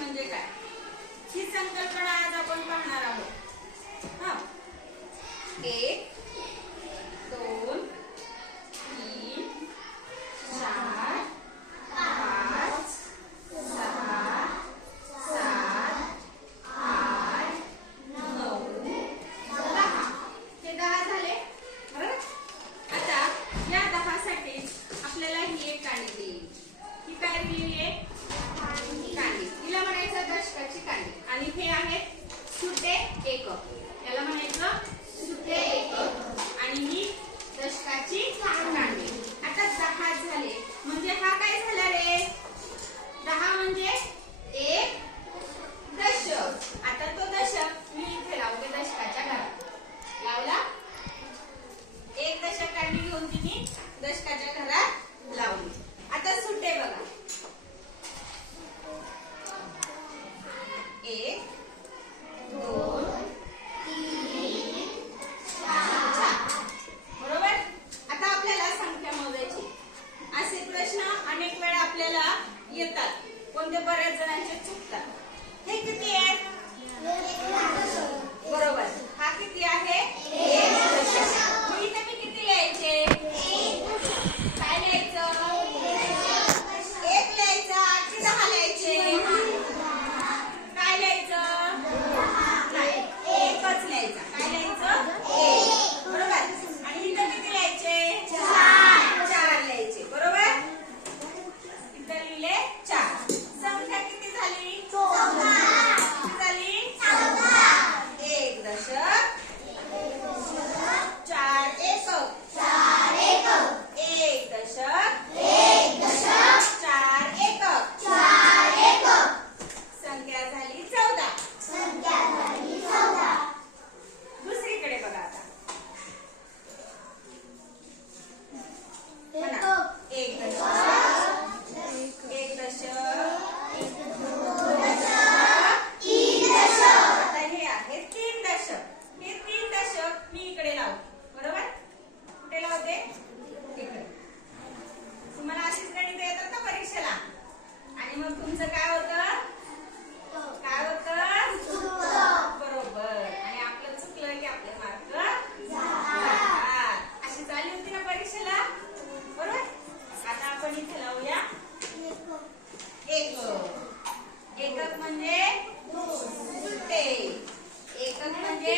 म्हणजे काय ही संकल्पना आज आपण पाहणार आहोत। हा 1 2 3 4 5 6 7 8 9 10 हे 10 झाले बरोबर। आता या 10 साठी आपल्याला ही एक कांडी दिली, ही काय दिलेली आहे कांडी, हिला म्हणायचं दशकाची कांडी आणि हे आहेत सुटे एकक, याला म्हणायचं सुटे एकक आणि ही दशकाची कांडी। आता 10 झाले म्हणजे हा काय झाला रे 10 म्हणजे एक दशक। आता तो दशक मी इथे लावते दशकाच्या घरात लावला, एक दशक कांडी घेऊन तिने दशकाच्या घरात लावली। आता सुटे बघा 1 2 3 4 बरोबर। आता आपल्याला संख्या मोजायची, असे प्रश्न अनेक वेळा आपल्याला येतात, कोणते बऱ्याच जणांचे चुकतात। हे किती आहे बरोबर, हा किती आहे 1 दशक। मग इथे मी किती लिहायचे काय लिहायचं 1 लिहायचं की 10 लिहायचे काय लिहायचं नाही 1च लिहायचं, काय लिहायचं 1 बरोबर। आणि इथे किती लिहायचे 4 लिहायचे बरोबर, इथे लिहिले 4। संख्या किती झाली 14 झाली 1 दशक 4 एकक 1 दशक 4 एकक संख्या झाली 14। दुसरीकडे बघा आता म्हणा 1 दशक 1 दशक 2 दशक 3 दशक। आता हे आहे 3 दशक, हे 3 दशक मी इकडे लावते बरोबर, कुठे लावते इकडे। तुम्हाला अशीच गणित येतात ना परीक्षेला आणि मग तुमचं काय होतं बरोबर, आणि आपलं चुकलं की आपले मार्क जातात, अशी झाली होती ना परीक्षेला बरोबर। आता आपण इथे लावूया एकक, एकक म्हणजे सुटे, एकक म्हणजे